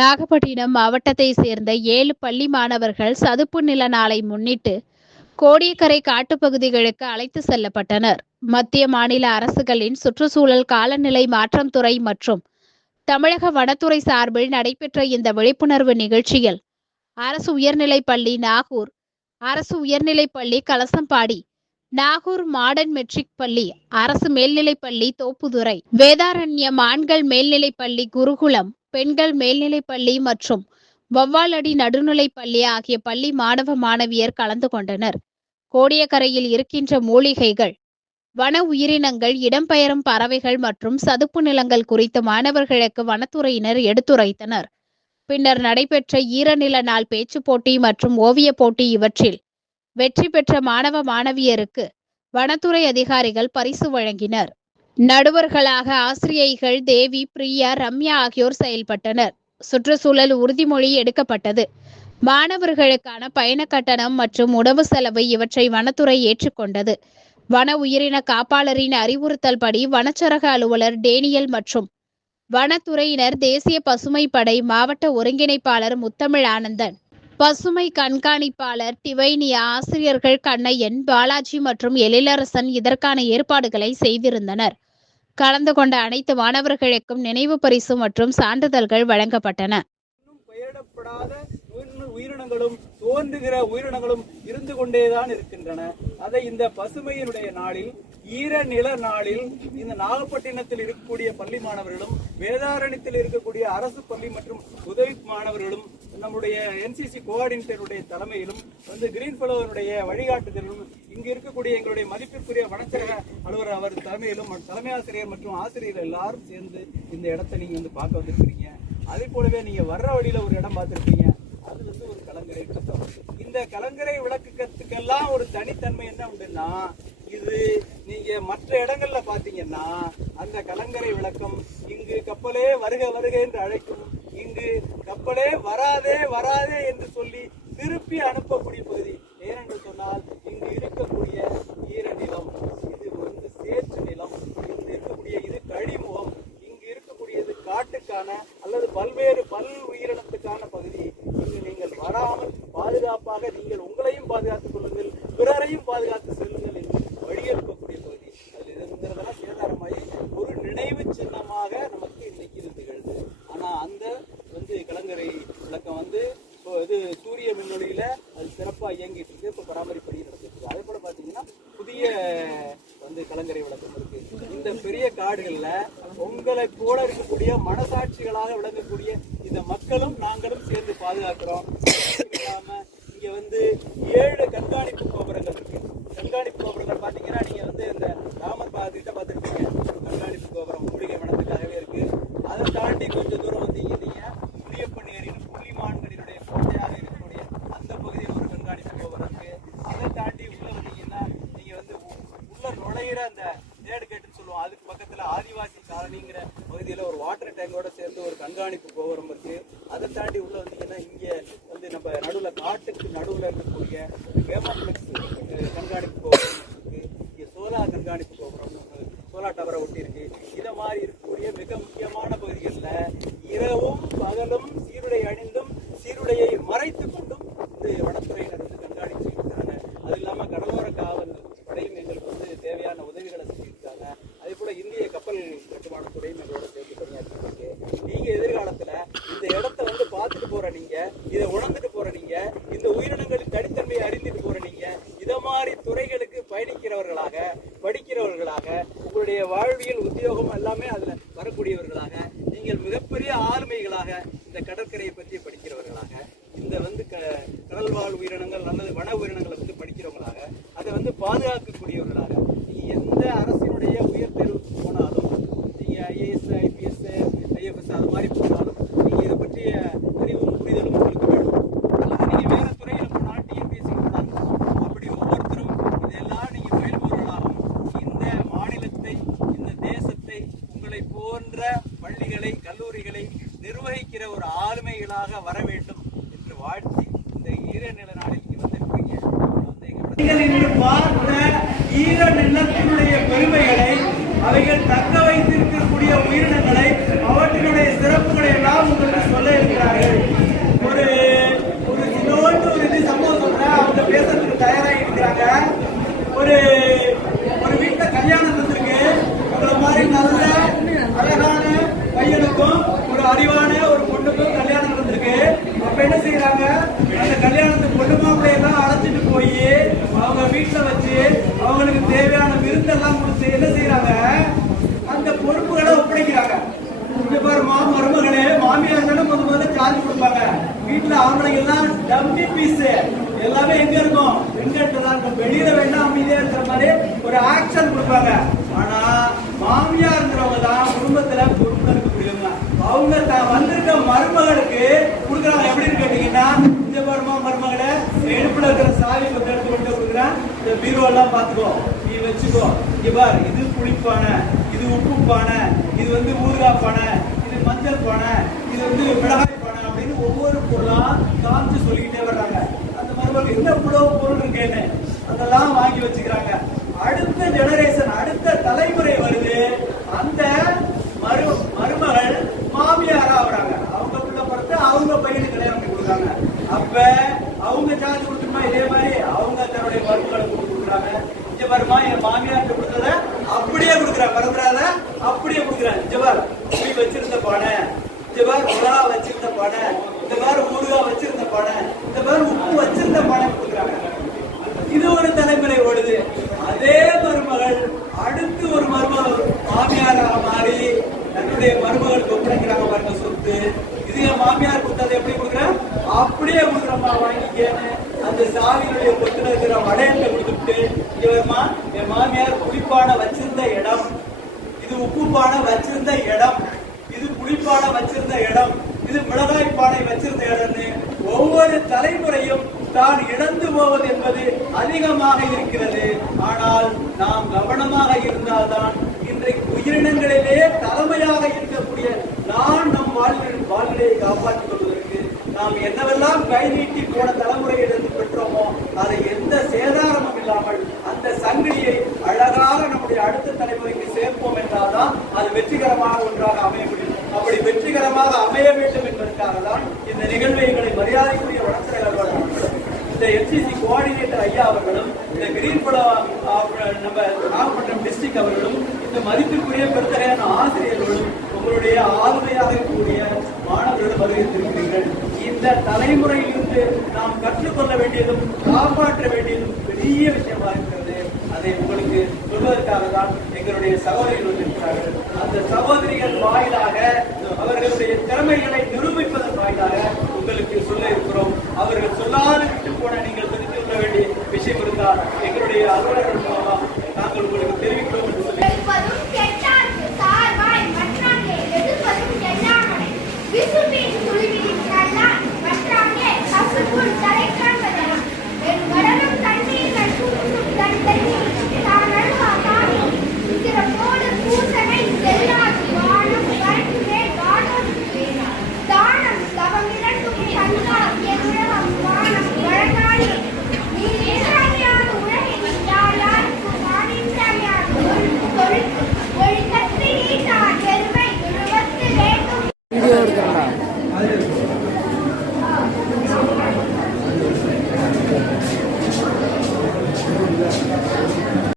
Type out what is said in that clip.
நாகப்பட்டினம் மாவட்டத்தை சேர்ந்த ஏழு பள்ளி மாணவர்கள் சதுப்பு நில நாளை முன்னிட்டு கோடியக்கரை காட்டுப்பகுதிகளுக்கு அழைத்து செல்லப்பட்டனர். மத்திய மாநில அரசுகளின் சுற்றுச்சூழல் காலநிலை மாற்றம் துறை மற்றும் தமிழக வனத்துறை சார்பில் நடைபெற்ற இந்த விழிப்புணர்வு நிகழ்ச்சியில் அரசு உயர்நிலைப் பள்ளி நாகூர் அரசு உயர்நிலைப் பள்ளி கலசம்பாடி நாகூர் மாடர்ன் மெட்ரிக் பள்ளி அரசு மேல்நிலைப் பள்ளி தோப்புதுறை வேதாரண்யம் ஆண்கள் மேல்நிலைப் பள்ளி குருகுலம் பெண்கள் மேல்நிலைப் பள்ளி மற்றும் வவ்வாலடி நடுநிலைப் பள்ளி ஆகிய பள்ளி மாணவ மாணவியர் கலந்து கொண்டனர். கோடியக்கரையில் இருக்கின்ற மூலிகைகள் வன உயிரினங்கள் இடம்பெயரும் பறவைகள் மற்றும் சதுப்பு நிலங்கள் குறித்து மாணவர்களுக்கு வனத்துறையினர் எடுத்துரைத்தனர். பின்னர் நடைபெற்ற ஈரநில நாள் பேச்சு போட்டி மற்றும் ஓவியப் போட்டி இவற்றில் வெற்றி பெற்ற மாணவ மாணவியருக்கு வனத்துறை அதிகாரிகள் பரிசு வழங்கினர். நடுவர்களாக ஆசிரியைகள் தேவி பிரியா ரம்யா ஆகியோர் செயல்பட்டனர். சுற்றுச்சூழல் உறுதிமொழி எடுக்கப்பட்டது. மாணவர்களுக்கான பயண கட்டணம் மற்றும் உணவு செலவு இவற்றை வனத்துறை ஏற்றுக்கொண்டது. வன உயிரின காப்பாளரின் அறிவுறுத்தல் படி வனச்சரக அலுவலர் டேனியல் மற்றும் வனத்துறையினர் தேசிய பசுமை படை மாவட்ட ஒருங்கிணைப்பாளர் முத்தமிழ் ஆனந்தன். பசுமை கண்காணிப்பாளர் டிவைனியா ஆசிரியர்கள் கண்ணையன் பாலாஜி மற்றும் எழிலரசன் இதற்கான ஏற்பாடுகளை செய்திருந்தனர். கலந்து கொண்ட அனைத்து மாணவர்களுக்கும் நினைவு பரிசு மற்றும் சான்றிதழ்கள் வழங்கப்பட்டன. உயிரின- உயிரினங்களும் தோன்றுகிற உயிரினங்களும் இருந்து கொண்டேதான் இருக்கின்றன. அதை இந்த பசுமையினுடைய நாளில் ஈர நில நாளில் இந்த நாகப்பட்டினத்தில் இருக்கக்கூடிய பள்ளி மாணவர்களும் வேதாரண்யத்தில் இருக்கக்கூடிய அரசு பள்ளி மற்றும் உதவி மாணவர்களும் நம்முடைய என்சிசி கோஆர்டினேட்டருடைய தலைமையிலும் வந்து கிரீன் ஃபெலோனுடைய வழிகாட்டுதலும் இங்கு இருக்கக்கூடிய எங்களுடைய மதிப்பிற்குரிய வனச்சரக அலுவலர் அவர் தலைமையிலும் தலைமை ஆசிரியர் மற்றும் ஆசிரியர் எல்லாரும் சேர்ந்து இந்த இடத்தை நீங்க வந்து பார்க்க வந்திருக்கிறீங்க. அதே போலவே நீங்க வர்ற வழியில ஒரு இடம் பார்த்துருக்கீங்க அது வந்து ஒரு கலங்கரை விளக்கம். இந்த கலங்கரை விளக்கத்துக்கெல்லாம் ஒரு தனித்தன்மை என்ன உண்டுன்னா இது நீங்க மற்ற இடங்கள்ல பாத்தீங்கன்னா அந்த கலங்கரை விளக்கம் இங்கு கப்பலே வருக வருக என்று அழைக்கும் இங்கு கப்பலே வராதே வராதே என்று சொல்லி திருப்பி அனுப்பக்கூடிய பகுதி. ஏனென்று சொன்னால் இங்கு இருக்கக்கூடிய ஈர நிலம் இது வந்து சேற்று நிலம் இங்கு இருக்கக்கூடிய இது கழிமுகம் இங்கு இருக்கக்கூடியது காட்டுக்கான அல்லது பல்வேறு பல் உயிரினத்துக்கான பகுதி. இங்கு நீங்கள் வராமல் பாதுகாப்பாக நீங்கள் உங்களையும் பாதுகாத்துக் கொள்ளுங்கள் பிறரையும் பாதுகாத்து செல்லுங்கள் என்று வழியெழுப்பக்கூடிய பகுதி. அதில் இருந்ததெல்லாம் சேதாரமாகி ஒரு நினைவு சின்னமாக நமக்கு இன்னைக்கு இது ஆனா அந்த வந்து கலங்கரை விளக்கம் வந்து இப்போ இது சூரிய மின்னொளியில அது சிறப்பா இயங்கிட்டு இருக்கு இப்போ பராமரிப்பு பணி நடந்துட்டு இருக்கு. அதே போல பாத்தீங்கன்னா புதிய வந்து கலங்கரை விளக்கம் இருக்கு. இந்த பெரிய காடுகள்ல உங்களை கூட இருக்கக்கூடிய மனசாட்சிகளாக விளங்கக்கூடிய இந்த மக்களும் நாங்களும் சேர்ந்து பாதுகாக்கிறோம் அது இல்லாம இங்க வந்து ஏழு கண்காணிப்பு கோபுரங்கள் இருக்கு கண்காணிப்பு கோபுரங்கள் பாத்தீங்கன்னா நீங்க வந்து இந்த ராமர் பாதிட்ட பார்த்துருப்பீங்க கண்காணிப்பு கோபுரம் மூலிகை வனத்துக்காகவே இருக்கு அதை தாண்டி கொஞ்சம் தூரம் வந்தீங்க நீங்க புளியப்பன் ஏரியின் புள்ளிமான்களினுடைய கோட்டையாக இருக்கக்கூடிய அந்த பகுதியில் ஒரு கண்காணிப்பு கோபுரம் இருக்கு அதை தாண்டி உள்ள வந்தீங்கன்னா நீங்க வந்து உ- உள்ள நுழையிற அந்த தேடு கேட்டுன்னு சொல்லுவோம். அதுக்கு பக்கத்துல ஆதிவாசி காலனிங்கிற பகுதியில ஒரு வாட்டர் டேங்கோட சேர்ந்து ஒரு கண்காணிப்பு கோபுரம் இருக்கு. அதை தாண்டி உள்ள வந்தீங்கன்னா இங்க வந்து நம்ம நடுவுல காட்டுக்கு நடுவுல இருக்கக்கூடிய கேமப்ளெக்ஸ் கண்காணிப்பு கோபுரம் இருக்கு இங்க சோலா கண்காணிப்பு கோபுரம் சோலா டவரை ஒட்டி இருக்கு இத மாதிரி இருக்கக்கூடிய மிக முக்கியமான பகுதிகளில் இரவும் பகலும் சீருடை அணிந்தும் சீருடையை மறைத்துக் கொண்டும் இந்த வனத்துறையினர் வந்து கண்காணிச்சு இருக்கிறாங்க அது இல்லாம கடலோர காவல் படையும் எங்களுக்கு வந்து தேவையான உதவிகளை செஞ்சிருக்காங்க அதே போல இந்திய கப்பல் கட்டுமான துறையும் எங்களோட சேர்ந்து பணியாற்றிட்டு இருக்கு நீங்க எதிர்காலத்துல இந்த இடத்த வந்து பார்த்துட்டு போற நீங்க இதை உணர்ந்துட்டு போற நீங்க இந்த உயிரினங்களின் தனித்தன்மையை அறிந்துட்டு போற நீங்க இத மாதிரி துறைகளுக்கு பயணிக்கிறவர்களாக படிக்கிறவர்களாக உங்களுடைய வாழ்வியல் உத்தியோகம் எல்லாமே அதுல வரக்கூடியவர்களாக நீங்கள் மிகப்பெரிய ஆளுமைகளாக இந்த கடற்கரையை பற்றி படிக்கிறவர்களாக இந்த வந்து க கடல் வாழ் உயிரினங்கள் அல்லது வன உயிரினங்களை வந்து படிக்கிறவங்களாக அதை வந்து பாதுகாக்கக்கூடியவர்களாக நீங்கள் எந்த அரசினுடைய உயர் தேர்வுக்கு போனாலும் நீங்கள் ஐஏஎஸ் ஐபிஎஸ் ஐஎஃப்எஸ் அது மாதிரி போனாலும் நீங்க இதை பற்றிய அறிவும் புரிதலும் உங்களுக்கு வேணும் அல்லது நீங்க வேற துறையில போனால் டிஎன்பிஎஸ்சி போனாலும் அப்படி ஒவ்வொருத்தரும் இதெல்லாம் நீங்க பயில்பவர்களாகவும் இந்த மாநிலத்தை இந்த தேசத்தை உங்களை போன்ற பள்ளிகளை கல்லூரிகளை நிர்வகிக்கிற ஒரு ஆளுமைகளாக வர வேண்டும் என்று வாழ்த்தி இந்த ஈரநில நாளில் இங்கே வந்திருக்கீங்க பார்த்த ஈர நிலத்தினுடைய பெருமைகளை அவைகள் தக்க வைத்திருக்கக்கூடிய உயிரினங்களை அவற்றினுடைய சிறப்புகளை எல்லாம் உங்களுக்கு அப்ப என்ன செய்யறாங்க? அந்த கல்யாணத்துக்கு பொண்ணு மாப்பிள்ளை எல்லாம் அழைச்சிட்டு போய் அவங்க வீட்டுல வச்சு அவங்களுக்கு தேவையான விருந்தெல்லாம் கொடுத்து என்ன செய்யறாங்க? அந்த பொறுப்புகளை ஒப்படைக்கிறாங்க. இங்க பாரு மா மருமகளே மாமியார் தானே முத முதல்ல சார்ஜ் கொடுப்பாங்க. வீட்டுல ஆம்பளைங்க எல்லாம் டம்மி பீஸ் எல்லாமே எங்க இருக்கும்? பெண்கள்கிட்ட தான் இருக்கும். வெளியில வேணா அமைதியா இருக்கிற மாதிரி ஒரு ஆக்ஷன் கொடுப்பாங்க. ஆனா மாமியார்ங்கிறவங்க தான் குடும்பத்துல அவங்க தான் வந்திருக்க மருமகளுக்கு கொடுக்குறாங்க. எப்படின்னு கேட்டீங்கன்னா இந்த மருமக மருமகளை எடுப்புல இருக்கிற சாவி கொஞ்சம் எடுத்து கொண்டு கொடுக்குறேன். இந்த பீரோ எல்லாம் பார்த்துக்கோ. நீ வச்சுக்கோ. இங்க பார் இது புளிப்பானை இது உப்பு பானை இது வந்து ஊறுகாய் பானை இது மஞ்சள் பானை இது வந்து மிளகாய் பானை அப்படின்னு ஒவ்வொரு பொருளா காமிச்சு சொல்லிக்கிட்டே வர்றாங்க. அந்த மருமகள் என்ன இவ்வளவு பொருள் இருக்கேன்னு அதெல்லாம் வாங்கி வச்சுக்கிறாங்க. அடுத்த ஜெனரேஷன் அடுத்த தலைமுறை வருது அந்த மரு மருமகள் மாமியாரா ஆகுறாங்க அவங்க பிள்ளை பிறந்து அவங்க பையனுக்கு கல்யாணம் பண்ணி கொடுக்குறாங்க அப்ப அவங்க சார்ஜ் கொடுத்துருமா இதே மாதிரி அவங்க தன்னுடைய மருமகளுக்கு கொடுக்குறாங்க இங்க மாமியார்கிட்ட கொடுத்தத அப்படியே கொடுக்குறாங்க மறந்துடாத அப்படியே கொடுக்குறாங்க இங்க இப்படி வச்சிருந்த பானை. இந்த பாரு மிளகா வச்சிருந்த பானை. இந்த மாதிரி ஊருகா வச்சிருந்த பானை. இந்த மாதிரி உப்பு வச்சிருந்த பானை கொடுக்குறாங்க. இது ஒரு தலைமுறை ஓடுது. அதே மருமகள் அடுத்து ஒரு மருமகள் மாமியாராக மாறி தன்னுடைய மருமகளுக்கு ஒப்படைக்கிறாங்க பாருங்க சொத்து. இது என் மாமியார் கொடுத்தது எப்படி கொடுக்குறேன்? அப்படியே கொடுக்குறம்மா வாங்கிக்கேன்னு அந்த சாவியினுடைய பொத்துல இருக்கிற வளையத்தை கொடுத்துட்டு இவர்மா மாமியார் குளிப்பான வச்சிருந்த இடம். இது உப்பு பானை வச்சிருந்த இடம். இது புளிப்பானை வச்சிருந்த இடம். இது மிளகாய் பானை வச்சிருந்த இடம்னு ஒவ்வொரு தலைமுறையும் தான் இழந்து போவது என்பது அதிகமாக இருக்கிறது. ஆனால் நாம் கவனமாக இருந்தால்தான் இன்றைக்கு உயிரினங்களிலே தலைமையாக இருக்கக்கூடிய நான் நம் வாழ்வில் வாழ்நிலையை காப்பாற்றிக் கொள்வதற்கு நாம் என்னவெல்லாம் கை வேண்டும் என்பதற்காக தான் இந்த நிகழ்வை எங்களை மரியாதைக்குரிய வளர்ச்சிகள் அவர்களும் இந்த எஃப்சிசி கோஆர்டினேட்டர் ஐயா அவர்களும் இந்த கிரீன் நம்ம நாகப்பட்டினம் டிஸ்ட்ரிக்ட் அவர்களும் இந்த மதிப்பிற்குரிய பெருத்தகையான ஆசிரியர்களும் உங்களுடைய ஆளுமையாக இருக்கக்கூடிய மாணவர்களிடம் வருகிறீர்கள் இந்த தலைமுறையிலிருந்து நாம் கற்றுக்கொள்ள வேண்டியதும் காப்பாற்ற வேண்டியதும் பெரிய விஷயமா இருக்கிறது. அதை உங்களுக்கு சொல்வதற்காக தான் எங்களுடைய சகோதரிகள் வந்திருக்கிறார்கள். அந்த சகோதரிகள் வாயிலாக அவர்களுடைய திறமைகளை நிரூபிப்பதன் வாயிலாக உங்களுக்கு சொல்ல இருக்கிறோம். அவர்கள் சொல்லாத விட்டு போன நீங்கள் தெரிந்து கொள்ள வேண்டிய விஷயம் இருந்தால் எங்களுடைய அலுவலர்கள்